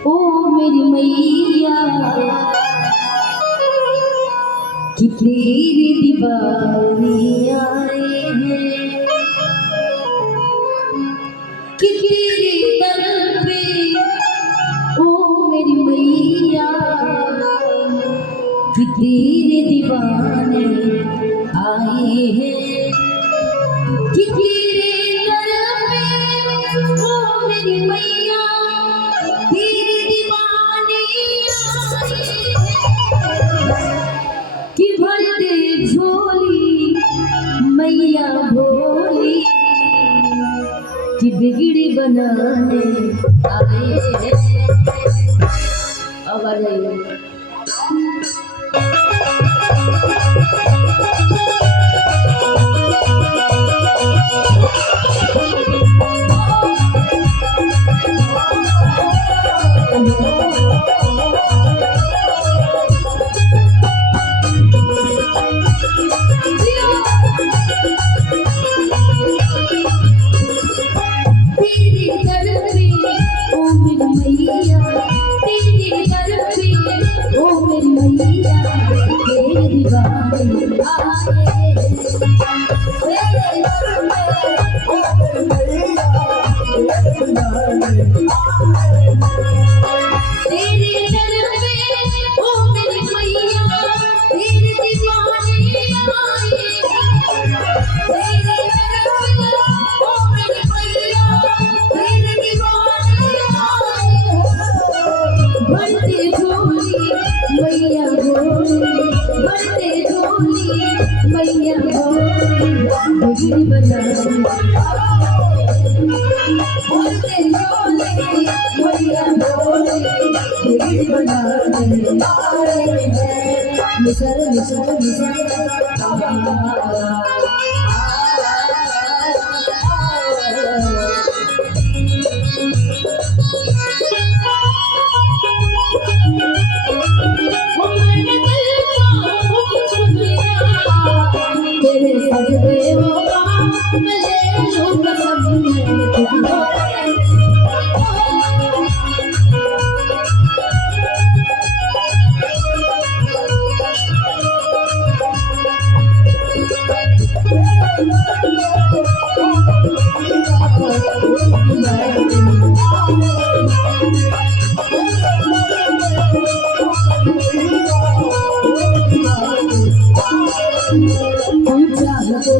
ओ मेरी मैया कि तेरे दीवाने आए हैं, कि तेरे दर पे ओ मेरी मैया कि तेरे दीवाने आए हैं, कि तेरे दर पे ओ मेरी मैया तेरे दीवाने आए हैं, कि भर दे झोली मैया भोली कि बिगड़ी बनाने आए हैं। अब आ जाइए।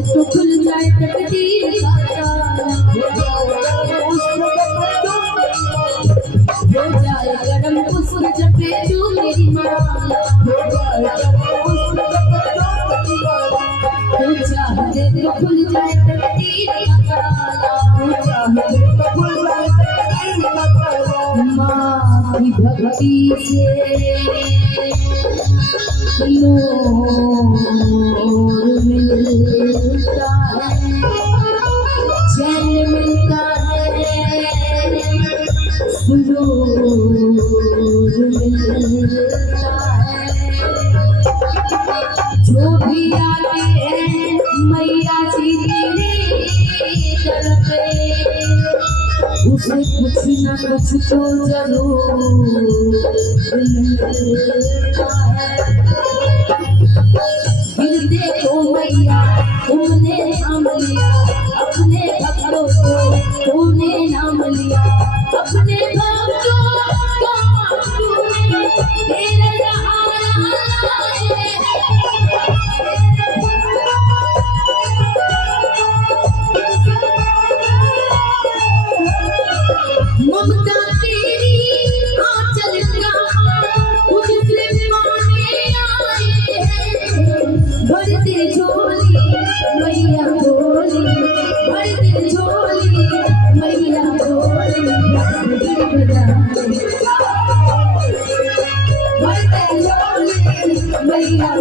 तो खुल जाए तकदीर का ताला, हो जाए गरम कुसुम जपे जो मेरी माला, हो चाहे तो खुल जाए तकदीर का ताला, माँ की भक्ति से नूर मिलता है, चैन मिलता है, सुरूर मिलता है। जो भी आते हैं मैया जी तेरे दर पे, उसे कुछ न कुछ तो जरूर मिलता है। फिर देखो मैया तुमने नाम लिया अपने भक्तों को, तूने नाम लिया अपने भक्तों का, तूने तेरे सहारा ममता तेरी आंचल का तुझसे पाने आए हैं, भरते झोली मैया भोली, भरते झोली मैया भोली, भरते झोली मैया